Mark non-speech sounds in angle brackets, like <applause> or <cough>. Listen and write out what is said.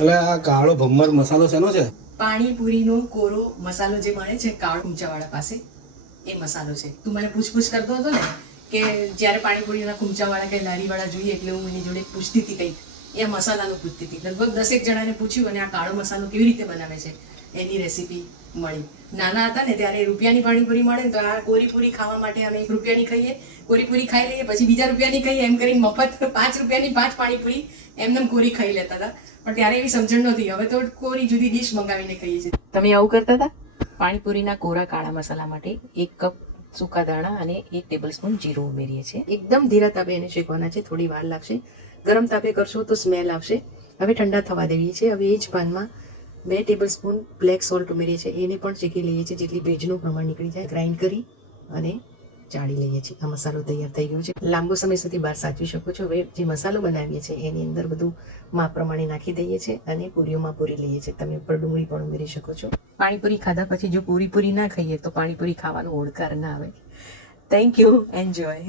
એટલે આ કાળો ભમર મસાલો શેનો છે? પાણીપુરીનો કોરો મસાલો જે મળે છે, કાળો કુંચાવાળા પાસે, એ મસાલો છે. તું મને પૂછપૂછ કરતો હતો ને કે જ્યારે પાણીપુરીના કુંચાવાળા કે લારીવાળા જોઈએ એટલે હું એની જોડે પૂછતી હતી કંઈક. એ મસાલાનું પૂછતી હતી. લગભગ દસેક જણાને પૂછ્યું અને આ કાળો મસાલો કેવી રીતે બનાવે છે? એની રેસીપી મળી. નાના હતા ને ત્યારે રૂપિયાની પાણીપુરી મળે ને તો આ કોરીપુરી ખાવા માટે અમે એક રૂપિયાની ખાઈએ. કોરીપુરી ખાઈ લઈએ પછી બીજા રૂપિયાની ખાઈએ. એમ કરીને મફત <laughs> પાંચ રૂપિયાની પાંચ પાણીપુરી એમને કોરી ખાઈ લેતા હતા. પણ ત્યારે એવી સમજણ નહોતી. હવે તો કોરી જુદી ડીશ મંગાવીને ખાઈએ છીએ. તમે આવું કરતા હતા? પાણીપુરીના કોરા કાળા મસાલા માટે એક કપ સૂકા દાણા અને એક ટેબલ સ્પૂન જીરું ઉમેરીએ છીએ. એકદમ ધીરા તાપે એને શેકવાના છે. થોડી વાર લાગશે. ગરમ તાપે કરશો તો સ્મેલ આવશે. હવે ઠંડા થવા દેવીએ છીએ. હવે એ જ પાનમાં બે ટેબલ સ્પૂન બ્લેક સોલ્ટ ઉમેરીએ છીએ. એને પણ શેકી લઈએ છીએ જેટલી ભેજનું પ્રમાણ નીકળી જાય. ગ્રાઇન્ડ કરી અને ચાળી લઈએ છીએ. આ મસાલો તૈયાર થઈ ગયો છે. લાંબો સમય સુધી બહાર સાચવી શકો છો. હવે જે મસાલો બનાવીએ છીએ એની અંદર બધું માપ પ્રમાણે નાખી દઈએ છીએ અને પૂરીઓમાં પૂરી લઈએ છીએ. તમે ઉપર ડુંગળી પણ ઉમેરી શકો છો. પાણીપુરી ખાધા પછી જો પૂરી પૂરી ના ખાઈએ તો પાણીપુરી ખાવાનો ઓળકાર ના આવે. Thank you enjoy